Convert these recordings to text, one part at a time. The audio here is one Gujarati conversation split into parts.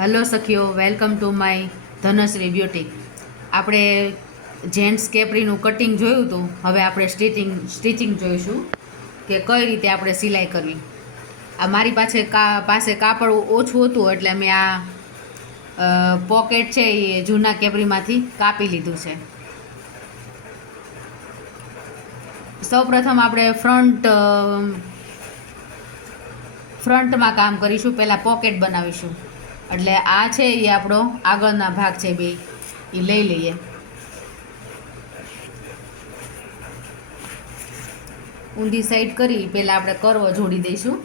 હેલો સખીઓ, welcome to my Dhanashree beauty. આપણે જેન્ટ્સ કેપરીનું કટિંગ જોયું હતું. હવે આપણે સ્ટિચિંગ જોઈશું કે કઈ રીતે આપણે સિલાઈ કરવી. આ મારી પાસે કાપડ ઓછું હતું એટલે મેં આ પોકેટ છે એ જૂના કેપરીમાંથી કાપી લીધું છે. સૌપ્રથમ આપણે ફ્રન્ટમાં કામ કરીશું. પહેલાં પોકેટ બનાવીશું. એટલે આ છે એ આપણો આગળના ભાગ છે, બે એ લઈ લઈએ. ઊંધી સાઈડ કરી પહેલાં આપણે કર્વ જોડી દઈશું.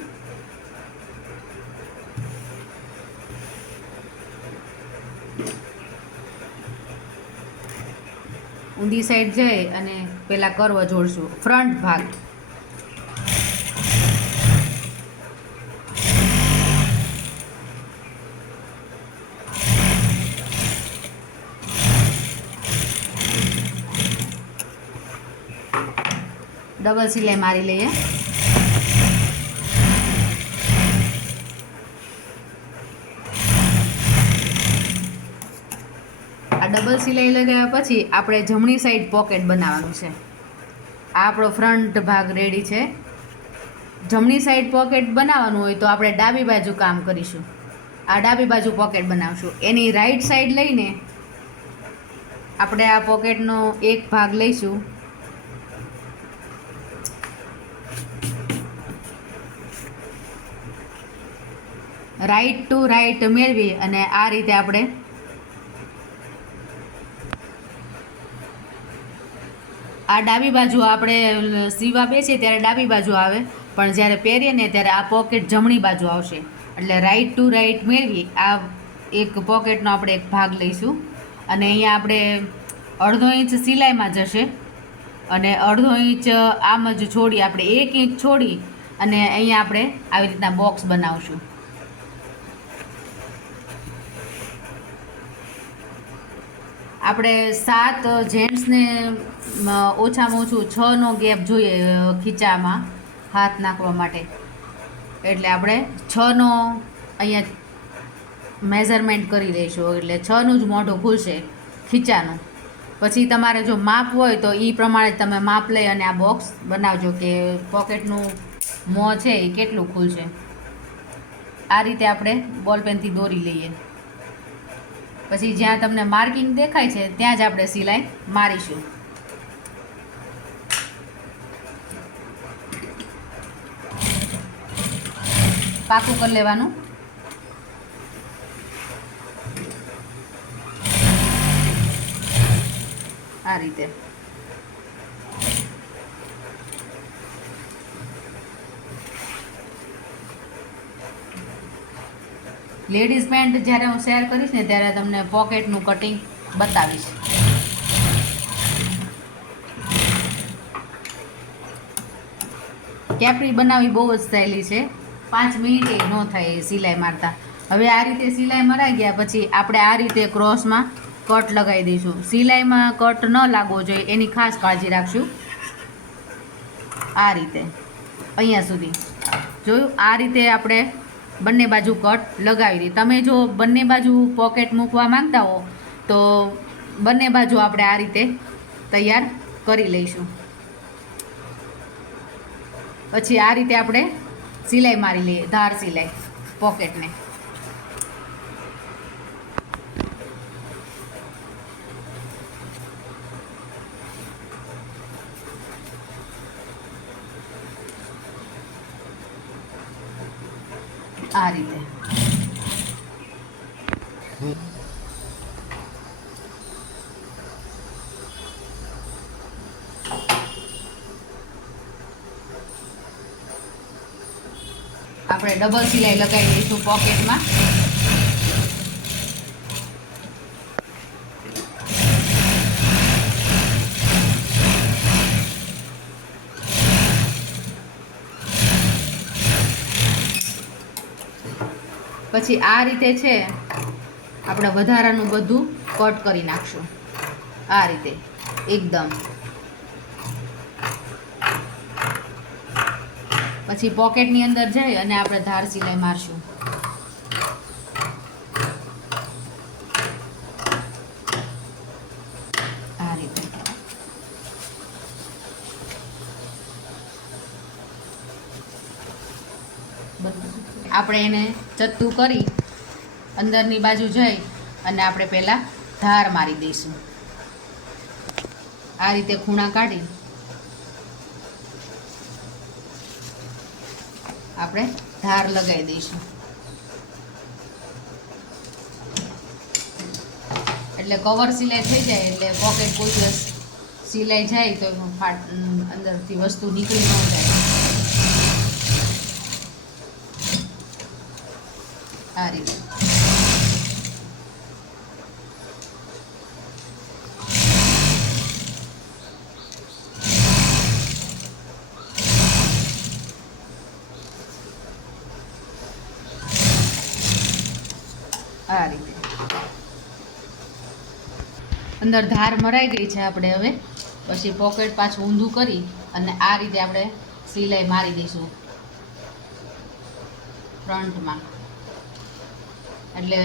ઊંધી સાઈડ જઈ અને પહેલાં કર્વ જોડશું ફ્રન્ટ ભાગ. ડબલ સિલાઈ મારી લઈએ. આ ડબલ સિલાઈ લગાવ્યા પછી આપણે જમણી સાઈડ પોકેટ બનાવવાનું છે. આ આપણો ફ્રન્ટ ભાગ રેડી છે. જમણી સાઈડ પોકેટ બનાવવાનું હોય તો આપણે ડાબી બાજુ કામ કરીશું. આ ડાબી બાજુ પોકેટ બનાવશું. એની રાઈટ સાઈડ લઈને આપણે આ પોકેટનો એક ભાગ લઈશું. રાઈટ ટુ રાઈટ મેળવી અને આ રીતે આપણે આ ડાબી બાજુ આપણે સીવા બેસીએ ત્યારે ડાબી બાજુ આવે, પણ જ્યારે પહેરીએ ને ત્યારે આ પોકેટ જમણી બાજુ આવશે. એટલે રાઈટ ટુ રાઈટ મેળવી આ એક પોકેટનો આપણે એક ભાગ લઈશું અને અહીંયા આપણે 1/2 ઇંચ સિલાઈમાં જશે અને 1/2 ઇંચ આમ જ છોડી આપણે 1 ઇંચ છોડી અને અહીંયા આપણે આવી રીતના બોક્સ બનાવશું. આપણે 7 જેન્ટ્સને ઓછામાં ઓછું 6નો ગેપ જોઈએ ખીચામાં હાથ નાખવા માટે. એટલે આપણે 6નો અહીંયા મેઝરમેન્ટ કરી દઈશું. એટલે 6નું જ મોઢું ખુલશે ખીચાનું. પછી તમારે જો માપ હોય તો એ પ્રમાણે તમે માપ લઈ અને આ બોક્સ બનાવજો કે પોકેટનું મોં છે એ કેટલું ખુલશે. આ રીતે આપણે બોલપેનથી દોરી લઈએ. પછી જ્યાં તમને માર્કિંગ દેખાય છે ત્યાં જ આપણે સિલાઈ મારીશું. પાકું કરી લેવાનું. આ રીતે લેડીઝ પેન્ટ જ્યારે હું શેર કરીશ ને ત્યારે તમને પોકેટનું કટિંગ બતાવીશ. કેપરી બનાવવી બહુ જ સહેલી છે. 5 મિનિટે ન થાય સિલાઈ મારતા. હવે આ રીતે સિલાઈ મરાઈ ગયા પછી આપણે આ રીતે ક્રોસમાં કટ લગાવી દઈશું. સિલાઈમાં કટ ન લાગવો જોઈએ એની ખાસ કાળજી રાખશું. આ રીતે અહીંયા સુધી જોયું. આ રીતે આપણે બંને બાજુ કટ લગાવી દઈએ. તમે જો બંને બાજુ પોકેટ મૂકવા માંગતા હો તો બંને બાજુ આપણે આ રીતે તૈયાર કરી લઈશું. પછી આ રીતે આપણે સિલાઈ મારી લઈએ, ધાર સિલાઈ પોકેટને. આ રીતે આપણે ડબલ સિલાઈ લગાવી દઈશું પોકેટમાં. પછી આ રીતે છે આપણે વધારાનું બધું કટ કરી નાખશું. આ રીતે એકદમ. પછી પોકેટની અંદર જઈ અને આપણે ધાર સિલાઈ મારશું. આપણે એને ચત્તું કરી અંદરની બાજુ જઈ અને આપણે પહેલાં ધાર મારી દઈશું. આ રીતે ખૂણા કાઢી આપણે ધાર લગાવી દઈશું. એટલે કવર સિલાઈ થઈ જાય એટલે પોકેટ કોઈ દિવસ સિલાઈ જાય તો અંદરથી વસ્તુ નીકળી ન જાય. આ રીતે આ રીતે અંદર ધાર મરાઈ ગઈ છે. આપણે હવે પછી પોકેટ પાછું ઊંધું કરી અને આ રીતે આપણે સિલાઈ મારી દઈશું ફ્રન્ટમાં. એટલે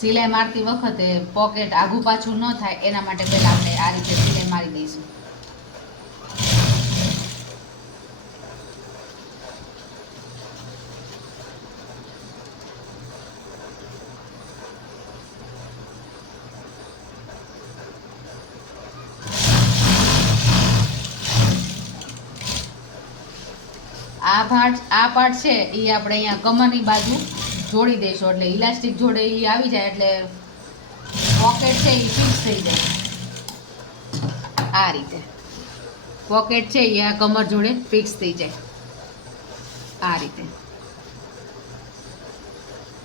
સિલાઈ મારતી વખતે પોકેટ આઘું પાછું ન થાય એના માટે પહેલાં આપણે આ રીતે સિલાઈ મારી દઈશું. આ પાર્ટ છે એ આપણે અહીંયા કમરની બાજુ જોડી દઈશું. એટલે ઇલાસ્ટિક જોડે એ આવી જાય એટલે પોકેટ છે એ ફિક્સ થઈ જાય. આ રીતે પોકેટ છે એ આ કમર જોડે ફિક્સ થઈ જાય. આ રીતે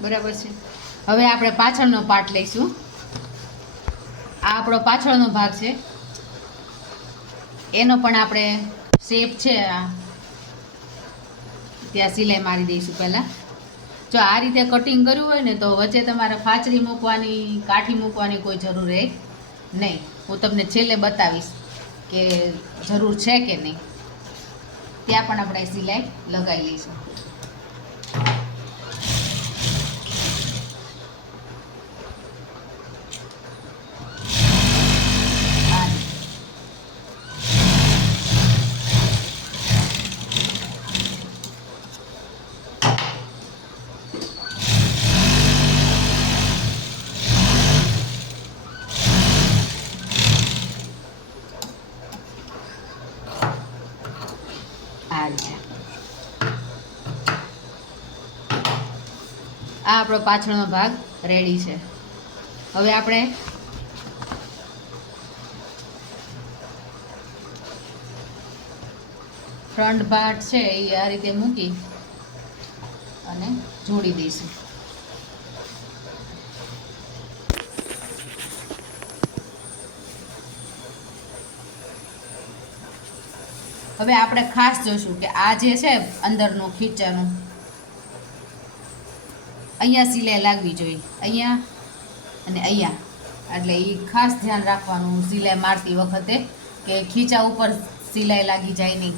બરાબર છે. હવે આપણે પાછળનો પાર્ટ લઈશું. આ આપણો પાછળનો ભાગ છે, એનો પણ આપણે શેપ છે ત્યાં સિલાઈ મારી દઈશું. પહેલાં જો આ રીતે કટિંગ કર્યું હોય ને તો વચ્ચે તમારે ફાચરી મૂકવાની, કાઠી મૂકવાની કોઈ જરૂર રહે નહીં. હું તમને છેલ્લે બતાવીશ કે જરૂર છે કે નહીં. ત્યાં પણ આપણે સિલાઈ લગાવી લઈશું. આ આપણો પાછળનો ભાગ રેડી છે. હવે આપણે ફ્રન્ટ પાર્ટ છે એ આ રીતે મૂકી અને જોડી દઈશું. હવે આપણે ખાસ જોશું કે આ જે છે અંદરનું ખીચાનું અહીંયા સિલાઈ લાગવી જોઈએ, અહીંયા અને અહીંયા. એટલે એ ખાસ ધ્યાન રાખવાનું સિલાઈ મારતી વખતે કે ખીચા ઉપર સિલાઈ લાગી જાય નહીં.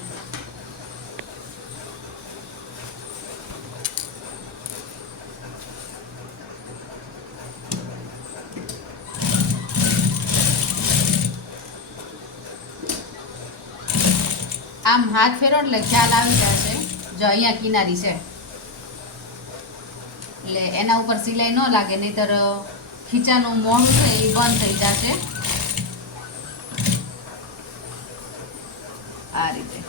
આમ હાથ ફેરો એટલે ખ્યાલ આવી જશે. જો અહીંયા કિનારી છે એટલે એના ઉપર સિલાઈ ન લાગે, નહીતર ખીચાનું મોઢું છે એ બંધ થઈ જશે. આ રીતે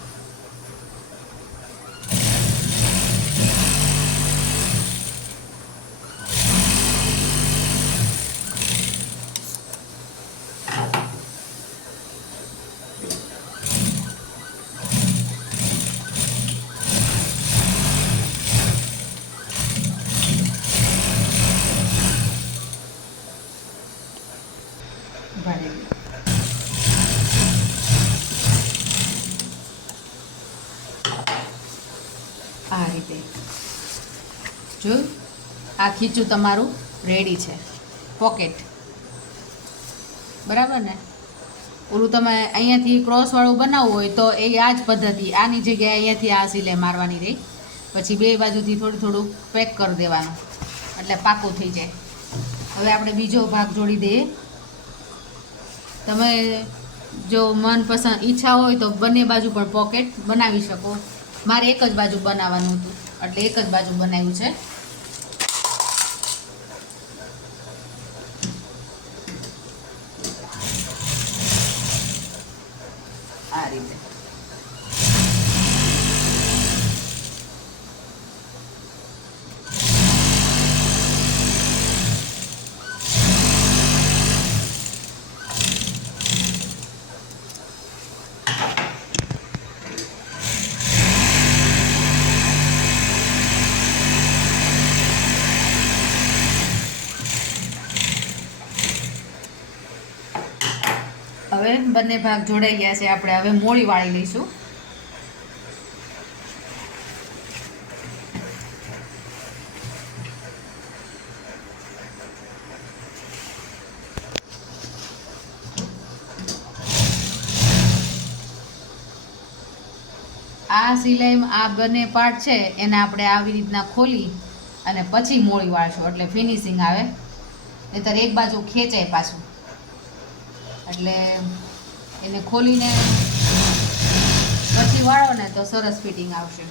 આ રીતે જોયું. આ ખીચું તમારું રેડી છે. પોકેટ બરાબર ને. ઓલું તમે અહીંયાથી ક્રોસવાળું બનાવવું હોય તો એ આ જ પદ્ધતિ. આની જગ્યાએ અહીંયાથી આ સિલાઈ મારવાની રહી, પછી બે બાજુથી થોડું થોડું પેક કરી દેવાનું એટલે પાકું થઈ જાય. હવે આપણે બીજો ભાગ જોડી દઈએ. તમે જો મનપસંદ ઈચ્છા હોય તો બંને બાજુ પણ પોકેટ બનાવી શકો. મારે એક જ બાજુ બનાવવાનું હતું. એટલે એક જ બાજુ બનાવ્યું છે. આ રીતે હવે બંને ભાગ જોડાઈ ગયા છે. આપણે હવે મોળી વાળી લઈશું. આ સિલાઈમાં આ બંને પાર્ટ છે એને આપણે આવી રીતના ખોલી અને પછી મોળી વાળશું એટલે ફિનિશિંગ આવે. નહીંતર એક બાજુ ખેંચાય પાછું, એટલે એને ખોલીને પછી વાળો ને તો સરસ ફિટિંગ આવશે.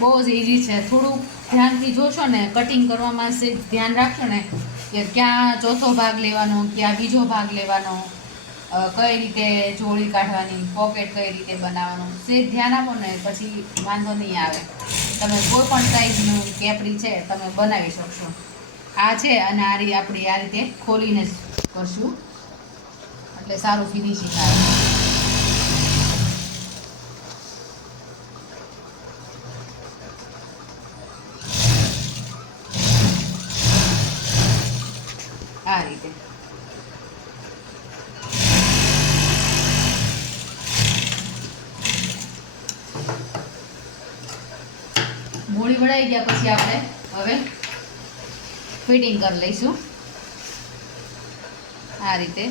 બહુ જ ઇઝી છે. થોડુંક ધ્યાનથી જોશો ને, કટિંગ કરવામાં ધ્યાન રાખશો ને કે ક્યાં ચોથો ભાગ લેવાનો, ક્યાં બીજો ભાગ લેવાનો, કઈ રીતે જોડી કાઢવાની, પોકેટ કઈ રીતે બનાવવાનું, ધ્યાન આપો ને પછી વાંધો નહીં આવે. તમે કોઈ પણ સાઈઝનું કેપરી છે તમે બનાવી શકશો. આ છે અને આપણે આ રીતે ખોલીને જ કરશું એટલે સારું ફિનિશિંગ આવે. આ રીતે મોળી વળાઈ ગયા પછી આપણે હવે ફિટિંગ કરી લઈશું. આ રીતે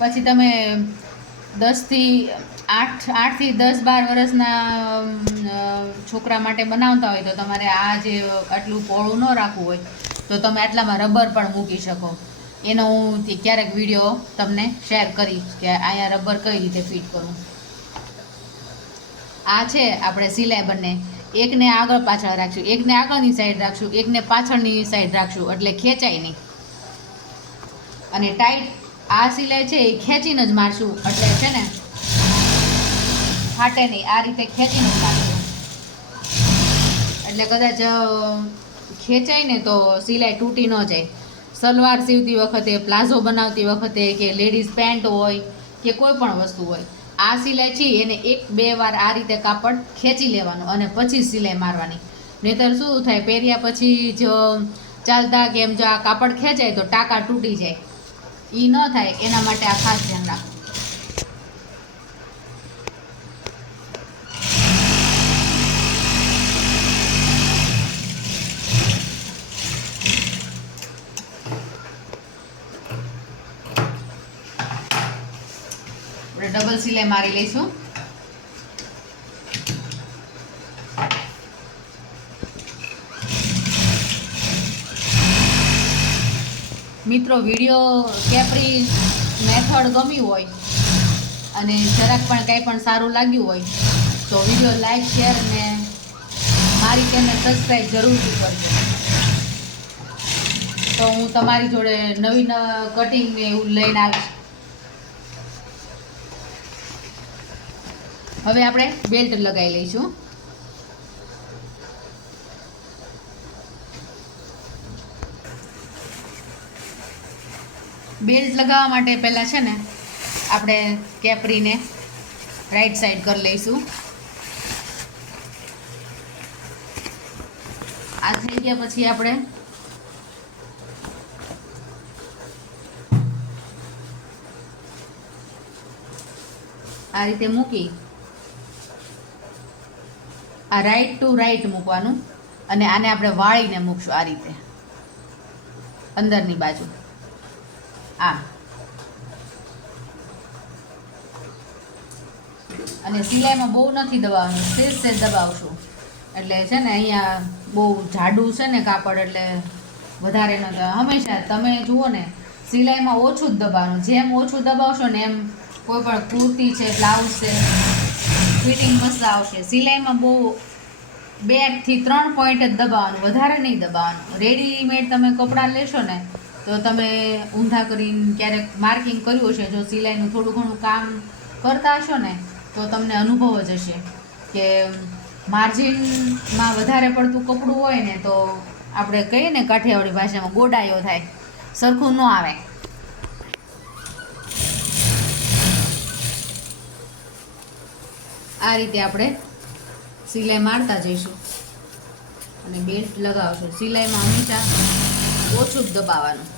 પછી તમે 8 થી 10-12 વર્ષના છોકરા માટે બનાવતા હોય તો તમારે આ જે આટલું પહોળું ન રાખવું હોય તો તમે આટલામાં રબર પણ મૂકી શકો. એનો હું ક્યારેક વિડીયો તમને શેર કરીશ કે અહીંયા રબર કઈ રીતે ફિટ કરવું. આ છે આપણે સિલાઈ બંને, એકને આગળ પાછળ રાખશું, એકને આગળની સાઈડ રાખશું, એકને પાછળની સાઈડ રાખશું એટલે ખેંચાય નહીં. અને ટાઈટ આ સિલાઈ છે એ ખેંચીને જ મારશું એટલે છે ને ફાટે નહીં. આ રીતે ખેંચીને જ મારશું એટલે કદાચ ખેંચાય ને તો સિલાઈ તૂટી ન જાય. સલવાર સીવતી વખતે, પ્લાઝો બનાવતી વખતે કે લેડીઝ પેન્ટ હોય કે કોઈ પણ વસ્તુ હોય, આ સિલાઈ છે એને 1-2 વાર આ રીતે કાપડ ખેંચી લેવાનું અને પછી સિલાઈ મારવાની. નહીંતર શું થાય, પહેર્યા પછી જો ચાલતા કે એમ જો આ કાપડ ખેંચાય તો ટાંકા તૂટી જાય. એ ન થાય એના માટે આ ખાસ ધ્યાન રાખો. આપણે ડબલ સિલાઈ મારી લઈશું. મિત્રો, વિડીયો કેપરી મેથડ ગમી હોય અને જરાક પણ કંઈ પણ સારું લાગ્યું હોય તો વિડીયો લાઈક, શેર અને મારી ચેનલ સબસ્ક્રાઈબ જરૂરથી કરજો. તો હું તમારી જોડે નવીન કટિંગ ને એવું લઈને આવીશ. હવે આપણે બેલ્ટ લગાવી લઈશું. બેલ્ટ લગાવવા માટે પહેલાં છે ને આપણે કેપરીને રાઈટ સાઈડ કરી લઈશું. આ થઈ ગયા પછી આપણે આ રીતે મૂકી આ રાઈટ ટુ રાઈટ મૂકવાનું અને આને આપણે વાળીને મૂકશું આ રીતે અંદરની બાજુ. આ અને સિલાઈમાં બહુ નથી દબાવવાનું, સેજ સેજ દબાવશું એટલે છે ને અહીંયા બહુ જાડું છે ને કાપડ એટલે વધારે ન. હંમેશા તમે જુઓ ને સિલાઈમાં ઓછું જ દબાવવાનું, જેમ ઓછું દબાવશો ને એમ કોઈ પણ કુર્તી છે, બ્લાઉઝ છે, ફિટિંગ મસ્ત આવશે. સિલાઈમાં બહુ 2 થી 3 પોઈન્ટ જ દબાવવાનું, વધારે નહીં દબાવવાનું. રેડીમેડ તમે કપડાં લેશો ને તો તમે ઊંધા કરીને ક્યારેક માર્કિંગ કર્યું હશે, જો સિલાઈનું થોડું ઘણું કામ કરતા હશો ને તો તમને અનુભવ જ હશે કે માર્જિનમાં વધારે પડતું કપડું હોય ને તો આપણે કહીએ ને કાઠિયાવાડી ભાષામાં ગોડાયો થાય, સરખું ન આવે. આ રીતે આપણે સિલાઈ મારતા જઈશું અને બેલ્ટ લગાવશું. સિલાઈમાં હંમેશા ઓછું જ દબાવવાનું.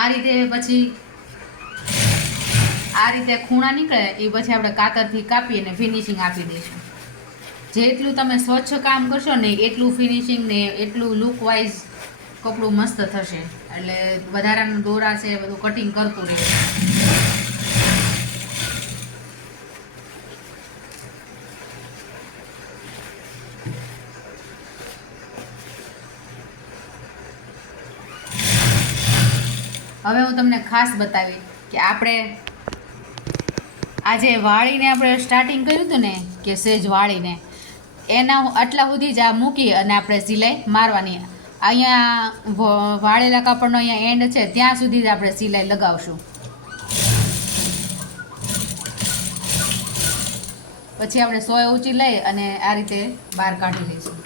આ રીતે પછી આ રીતે ખૂણા નીકળે એ પછી આપણે કાતરથી કાપી અને ફિનિશિંગ આપી દઈશું. જેટલું તમે સ્વચ્છ કામ કરશો ને એટલું ફિનિશિંગ ને એટલું લુક વાઇઝ કપડું મસ્ત થશે. એટલે વધારાના દોરા છે બધું કટિંગ કરતું રહેવું. હવે હું તમને ખાસ બતાવી કે આપણે આજે વાળીને આપણે સ્ટાર્ટિંગ કર્યું હતું ને કે સેજ વાળીને એના આટલા સુધી જ આ મૂકી અને આપણે સિલાઈ મારવાની. અહીંયા વાળેલા કાપડનો અહીંયા એન્ડ છે ત્યાં સુધી જ આપણે સિલાઈ લગાવશું. પછી આપણે 100 ઊંચી લઈ અને આ રીતે બહાર કાઢી લઈશું.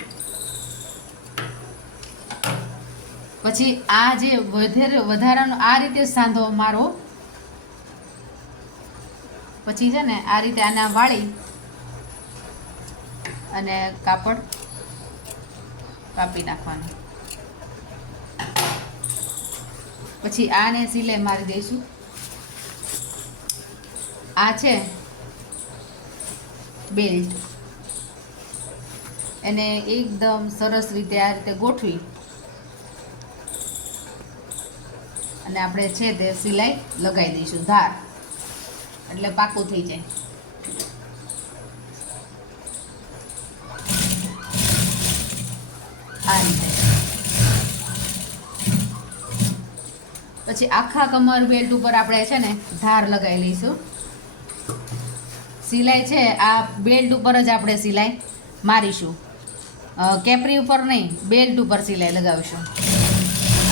પછી આ જે વધારાનો આ રીતે સાંધો મારો, પછી છે ને આ રીતે આના વાળી અને કાપડ કાપી નાખવાનું. પછી આને સિલાઈ મારી દઈશું. આ છે બેલ્ટ, એને એકદમ સરસ રીતે આ રીતે ગોઠવી અને આપણે છે તે સિલાઈ લગાવી દઈશું ધાર, એટલે પાકું થઈ જાય. આ રીતે પછી આખા કમર બેલ્ટ ઉપર આપણે છે ને ધાર લગાવી લઈશું. સિલાઈ છે આ બેલ્ટ ઉપર જ આપણે સિલાઈ મારીશું, કેપરી ઉપર નહીં, બેલ્ટ ઉપર સિલાઈ લગાવીશું.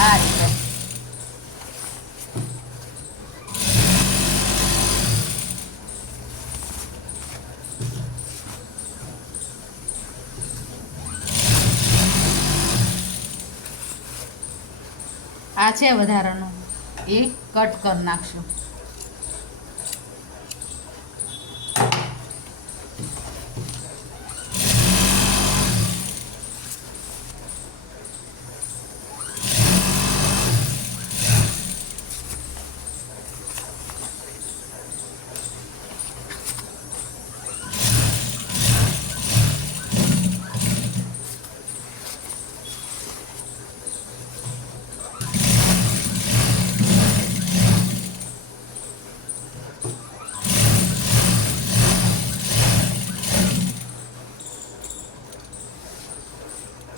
આ રીતે આ છે વધારાનું એ કટ કરી નાખશું.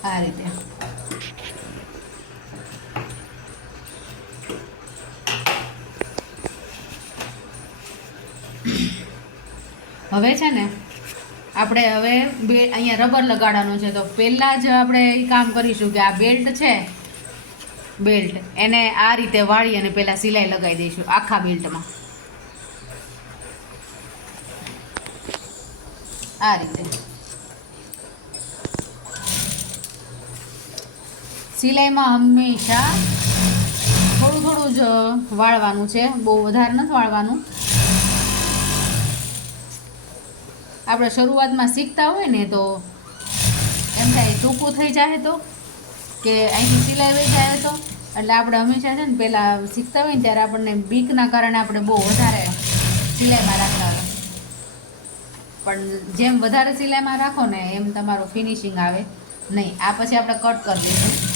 આ રીતે હવે છે ને આપણે હવે અહીંયા રબર લગાડવાનું છે. તો પહેલાં જ આપણે એ કામ કરીશું કે આ બેલ્ટ છે, બેલ્ટ એને આ રીતે વાળી અને પહેલાં સિલાઈ લગાવી દઈશું આખા બેલ્ટમાં. આ રીતે સિલાઈમાં હંમેશા થોડું થોડું જ વાળવાનું છે, બહુ વધારે નથી વાળવાનું. આપણે શરૂઆતમાં શીખતા હોય ને તો એમ થાય ટૂંકું થઈ જાય તો કે અહીંથી સિલાઈ વહી જાય તો, એટલે આપણે હંમેશા છે ને પહેલાં શીખતા હોય ને ત્યારે આપણને બીકના કારણે આપણે બહુ વધારે સિલાઈમાં રાખતા હોય. પણ જેમ વધારે સિલાઈમાં રાખો ને એમ તમારું ફિનિશિંગ આવે નહીં. આ પછી આપણે કટ કરી દઈશું.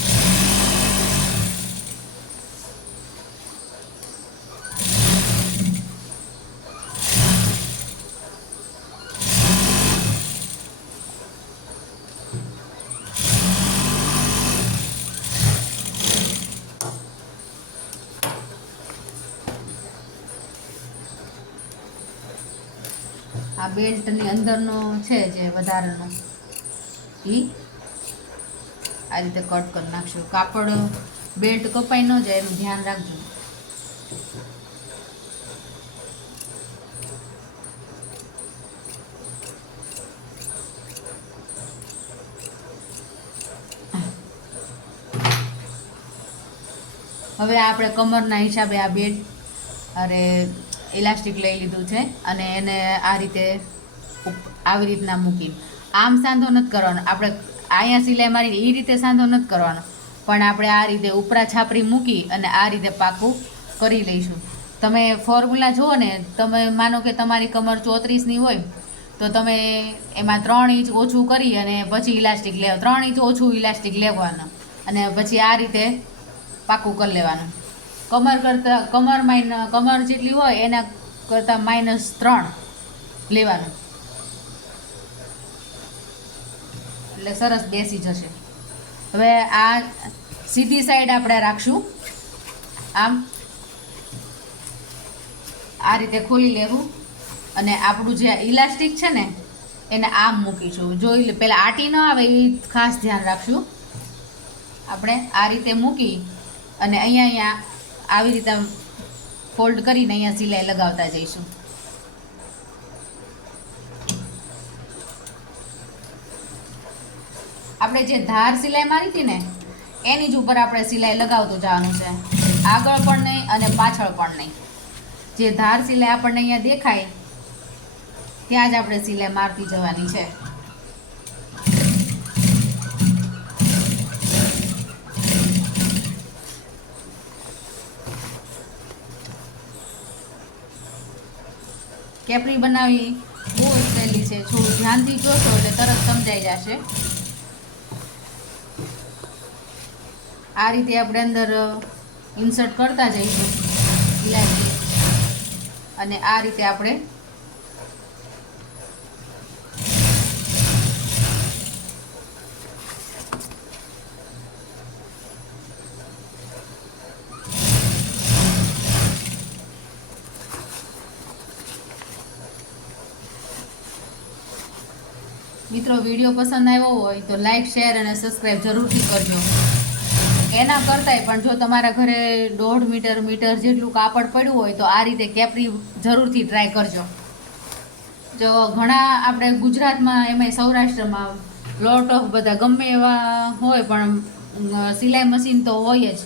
આ બેલ્ટની અંદરનો છે જે વધારાનો એ આ રીતે કટ કરી નાખશું. કાપડ બેલ્ટ કપાઈ ન જાય એનું ધ્યાન રાખજો. હવે આપણે કમરના હિસાબે આ બેલ્ટ અરે ઇલાસ્ટિક લઈ લીધું છે અને એને આ રીતે આવી રીતના મૂકીને આમ સાંધો નથી કરવાનો. આપણે અહીંયા સિલાઈ મારીને એ રીતે સાંધો નથી કરવાનો, પણ આપણે આ રીતે ઉપરા છાપરી મૂકી અને આ રીતે પાકું કરી લઈશું. તમે ફોર્મ્યુલા જુઓ ને, તમે માનો કે તમારી કમર 34ની હોય તો તમે એમાં 3 ઇંચ ઓછું કરી અને પછી ઇલાસ્ટિક લેવા, 3 ઇંચ ઓછું ઇલાસ્ટિક લેવાનું અને પછી આ રીતે પાકું કરી લેવાનું. કમર જેટલી હોય એના કરતાં -3 લેવાનું, એટલે સરસ બેસી જશે. હવે આ સીધી સાઈડ આપણે રાખશું. આમ આ રીતે ખોલી લેવું અને આપણું જે ઇલાસ્ટિક છે ને એને આમ મૂકીશું. જોઈ પહેલાં આટી ન આવે એ ખાસ ધ્યાન રાખશું. આપણે આ રીતે મૂકી અને અહીંયા આવી રીતે ફોલ્ડ કરીને અહીંયા સિલાઈ લગાવતા જઈશું. આપણે જે ધાર સિલાઈ મારી હતી ને એની જ ઉપર આપણે સિલાઈ લગાવતું જવાનું છે, આગળ પણ નહીં અને પાછળ પણ નહીં. જે ધાર સિલાઈ આપણને અહીંયા દેખાય ત્યાં જ આપણે સિલાઈ મારતી જવાની છે. કેપરી બનાવી બહુ જ સહેલી છે, થોડું ધ્યાનથી જોશો એટલે તરત સમજાઈ જશે. આ રીતે આપણે અંદર ઇન્સર્ટ કરતા જઈશું ઇલાસ્ટિક અને આ રીતે આપણે મિત્રો વિડીયો પસંદ આવ્યો હોય તો લાઈક, શેર અને સબસ્ક્રાઈબ જરૂરથી કરજો. એના કરતાંય પણ જો તમારા ઘરે 1.5 મીટર જેટલું કાપડ પડ્યું હોય તો આ રીતે કેપરી જરૂરથી ટ્રાય કરજો. જો ઘણા આપણે ગુજરાતમાં એમાંય સૌરાષ્ટ્રમાં લોટ ઓફ બધા ગમે એવા હોય પણ સિલાઈ મશીન તો હોય જ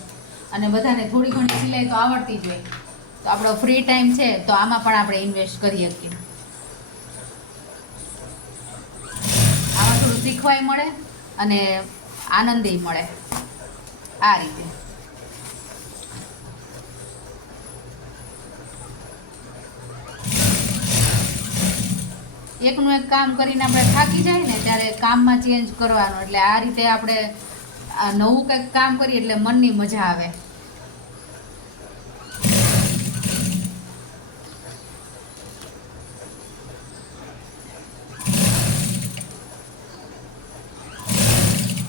અને બધાને થોડી ઘણી સિલાઈ તો આવડતી જ હોય. તો આપણો ફ્રી ટાઈમ છે તો આમાં પણ આપણે ઇન્વેસ્ટ કરી શકીએ. આમાં થોડું શીખવાય મળે અને આનંદય મળે. આ રીતે એકનું એક કામ કરીને આપણે થાકી જાય ને ત્યારે કામમાં ચેન્જ કરવાનો, એટલે આ રીતે આપણે નવું કંઈક કામ કરીએ એટલે મનની મજા આવે.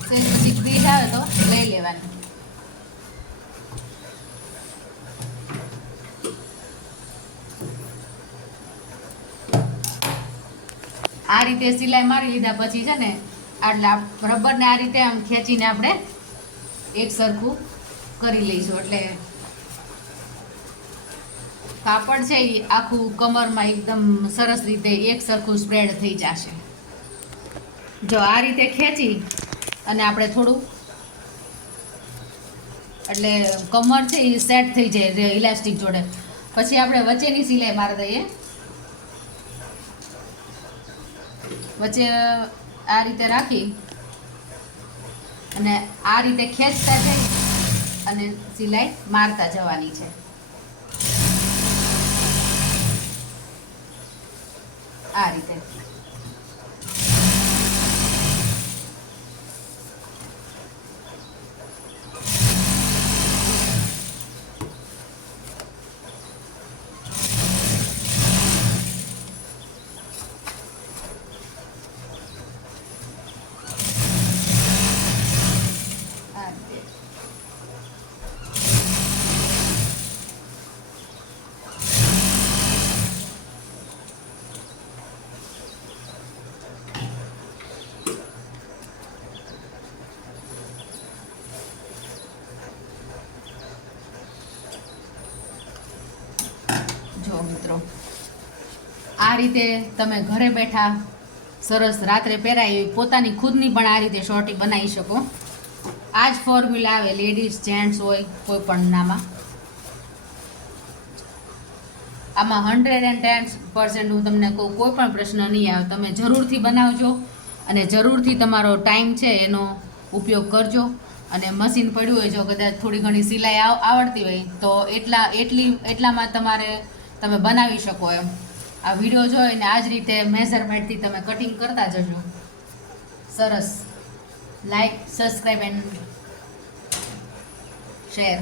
પછી ફ્રીજ આવે તો લઈ લેવાની. આ રીતે સિલાઈ મારી લીધા પછી છે ને આટલા રબરને આ રીતે આમ ખેંચીને આપણે એક સરખું કરી લઈશું, એટલે કાપડ છે એ આખું કમરમાં એકદમ સરસ રીતે એક સરખું સ્પ્રેડ થઈ જશે. જો આ રીતે ખેંચી અને આપણે થોડું એટલે કમર છે એ સેટ થઈ જાય ઇલાસ્ટિક જોડે. પછી આપણે વચ્ચેની સિલાઈ મારી દઈએ. વચ્ચે આ રીતે રાખી અને આ રીતે ખેંચતા જઈ અને સિલાઈ મારતા જવાની છે. આ રીતે જો મિત્રો, આ રીતે તમે ઘરે બેઠા સરસ રાત્રે પહેરાય એવી પોતાની ખુદની પણ આ રીતે શોર્ટી બનાવી શકો. આ જ ફોર્મ્યુલા આવે લેડીઝ જેન્ટ્સ હોય કોઈ પણ નામાં. આમાં 110% હું તમને કહું કોઈ પણ પ્રશ્ન નહીં આવે. તમે જરૂરથી બનાવજો અને જરૂરથી તમારો ટાઈમ છે એનો ઉપયોગ કરજો. અને મશીન પડ્યું હોય, જો કદાચ થોડી ઘણી સિલાઈ આવડતી હોય તો એટલામાં તમે બનાવી શકો એમ. આ વિડીયો જોઈને આ જ રીતે મેઝરમેન્ટથી તમે કટિંગ કરતા જજો. સરસ. Like, subscribe and share.